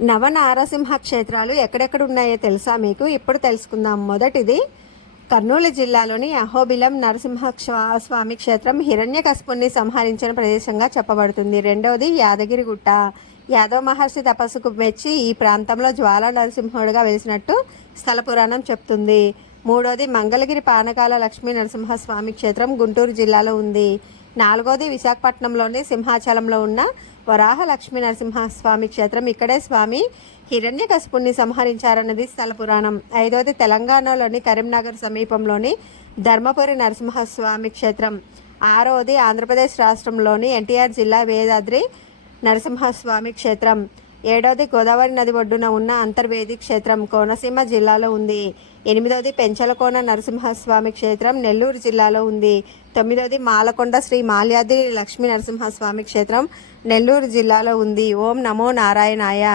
నవనారసింహ క్షేత్రాలు ఎక్కడెక్కడ ఉన్నాయో తెలుసా మీకు? ఇప్పుడు తెలుసుకుందాం. మొదటిది కర్నూలు జిల్లాలోని అహోబిలం నరసింహ స్వామి క్షేత్రం హిరణ్యకశిపుణ్ణి సంహరించిన ప్రదేశంగా చెప్పబడుతుంది. రెండవది యాదగిరిగుట్ట. యాదవ మహర్షి తపస్సుకు మెచ్చి ఈ ప్రాంతంలో జ్వాలా నరసింహుడిగా వెలిసినట్టు స్థల పురాణం చెప్తుంది. మూడోది మంగళగిరి పానకాల లక్ష్మీ నరసింహస్వామి క్షేత్రం గుంటూరు జిల్లాలో ఉంది. నాలుగోది విశాఖపట్నంలోని సింహాచలంలో ఉన్న వరాహ లక్ష్మీ నరసింహస్వామి క్షేత్రం. ఇక్కడే స్వామి హిరణ్యకశిపుణ్ణి సంహరించారన్నది స్థల పురాణం. ఐదోది తెలంగాణలోని కరీంనగర్ సమీపంలోని ధర్మపురి నరసింహస్వామి క్షేత్రం. ఆరోది ఆంధ్రప్రదేశ్ రాష్ట్రంలోని ఎన్టీఆర్ జిల్లా వేదాద్రి నరసింహస్వామి క్షేత్రం. ఏడవది గోదావరి నది ఒడ్డున ఉన్న అంతర్వేది క్షేత్రం కోనసీమ జిల్లాలో ఉంది. ఎనిమిదవది పెంచలకోన నరసింహస్వామి క్షేత్రం నెల్లూరు జిల్లాలో ఉంది. తొమ్మిదవది మాలకొండ శ్రీ మాల్యాద్రి లక్ష్మీ నరసింహస్వామి క్షేత్రం నెల్లూరు జిల్లాలో ఉంది. ఓం నమో నారాయణాయ.